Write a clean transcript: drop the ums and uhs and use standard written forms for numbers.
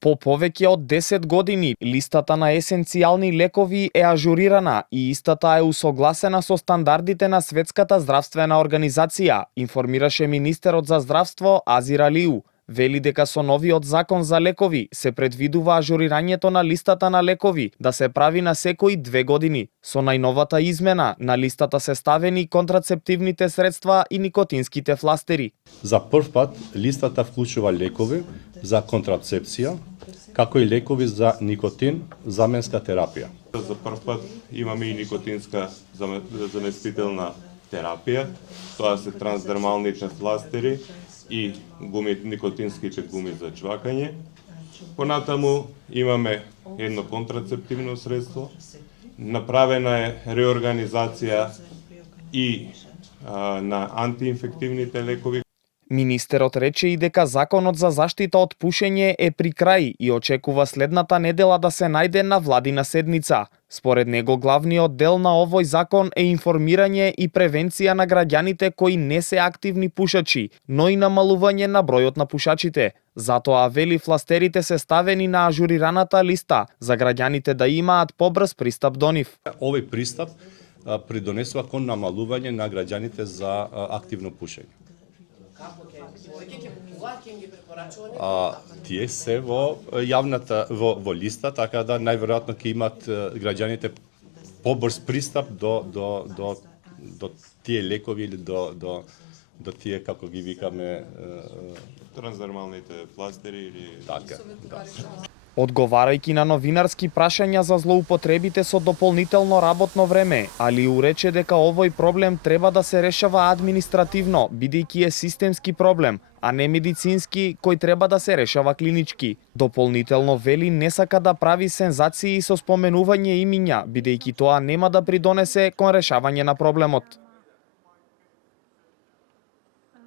По повеќе од 10 години, листата на есенцијални лекови е ажурирана и истата е усогласена со стандардите на Светската здравствена организација, информираше министерот за здравство Азир Алиу. Вели дека со новиот закон за лекови се предвидува ажурирањето на листата на лекови да се прави на секои 2 години. Со најновата измена на листата се ставени контрацептивните средства и никотинските фластери. За прв пат листата вклучува лекови за контрацепција, како и лекови за никотин, заменска терапија. За прв пат имаме и никотинска заместителна терапија. Тоа се трансдермалните фластери и никотинските гуми за чвакање. Понатаму имаме едно контрацептивно средство. Направена е реорганизација и на антиинфективните лекови. Министерот рече и дека законот за заштита од пушење е при крај и очекува следната недела да се најде на владина седница. Според него главниот дел на овој закон е информирање и превенција на граѓаните кои не се активни пушачи, но и намалување на бројот на пушачите. Затоа вели фластерите се ставени на ажурираната листа за граѓаните да имаат побрз пристап до нив. Овој пристап придонесува кон намалување на граѓаните за активно пушење. Тие се во јавната во листа, така да најверојатно ќе имат граѓаните побрз пристап до тие лекови или до тие, како ги викаме, трансдермалните фластери или така, да. Одговарајќи на новинарски прашања за злоупотребите со дополнително работно време, Алиу рече дека овој проблем треба да се решава административно, бидејќи е системски проблем, а не медицински, кој треба да се решава клинички. Дополнително вели не сака да прави сензации со споменување имиња, бидејќи тоа нема да придонесе кон решавање на проблемот.